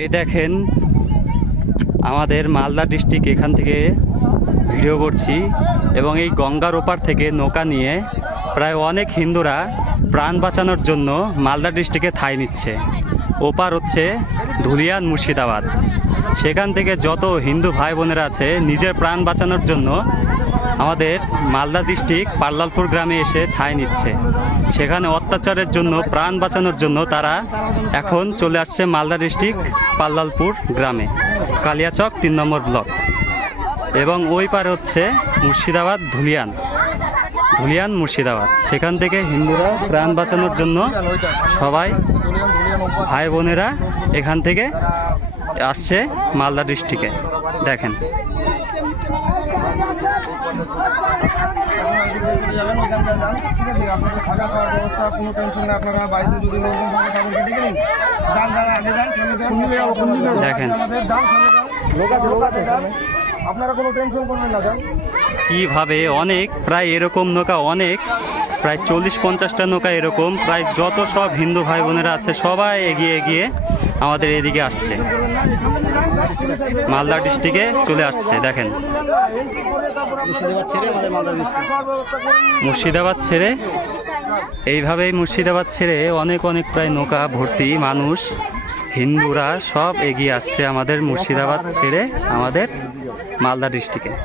এই দেখেন আমাদের মালদা ডিস্ট্রিক্ট এখান থেকে ভিডিও করছি এবং এই গঙ্গার ওপার থেকে নৌকা নিয়ে প্রায় অনেক হিন্দুরা প্রাণ বাঁচানোর জন্য মালদা ডিস্ট্রিক্টে ঠাঁই নিচ্ছে। ওপার হচ্ছে ধুলিয়ান মুর্শিদাবাদ। সেখান থেকে যত হিন্দু ভাই বোনেরা আছে নিজের প্রাণ বাঁচানোর জন্য আমাদের মালদা ডিস্ট্রিক্ট পাল্লালপুর গ্রামে এসে ঠাঁই নিচ্ছে। সেখানে অত্যাচারের জন্য প্রাণ বাঁচানোর জন্য তারা এখন চলে আসছে মালদা ডিস্ট্রিক্ট পাল্লালপুর গ্রামে, কালিয়াচক ৩ নম্বর ব্লক। এবং ওই পারে হচ্ছে মুর্শিদাবাদ ধুলিয়ান মুর্শিদাবাদ। সেখান থেকে হিন্দুরা প্রাণ বাঁচানোর জন্য সবাই ভাই বোনেরা এখান থেকে আসছে মালদা ডিস্ট্রিক্টে। দেখেন দেখেন আপনারা কোনো টেনশন করবেন না। কিভাবে অনেক প্রায় এরকম নৌকা অনেক প্রায় 40-50টা নৌকা এরকম প্রায় যত সব হিন্দু ভাই বোনেরা আছে সবাই এগিয়ে এগিয়ে আমাদের এদিকে আসছে, মালদা ডিস্ট্রিক্টে চলে আসছে। দেখেন মুর্শিদাবাদ ছেড়ে এইভাবেই মুর্শিদাবাদ ছেড়ে অনেক প্রায় নৌকা ভর্তি মানুষ হিন্দুরা সব এগিয়ে আসছে আমাদের মুর্শিদাবাদ ছেড়ে আমাদের মালদা ডিস্ট্রিক্টে।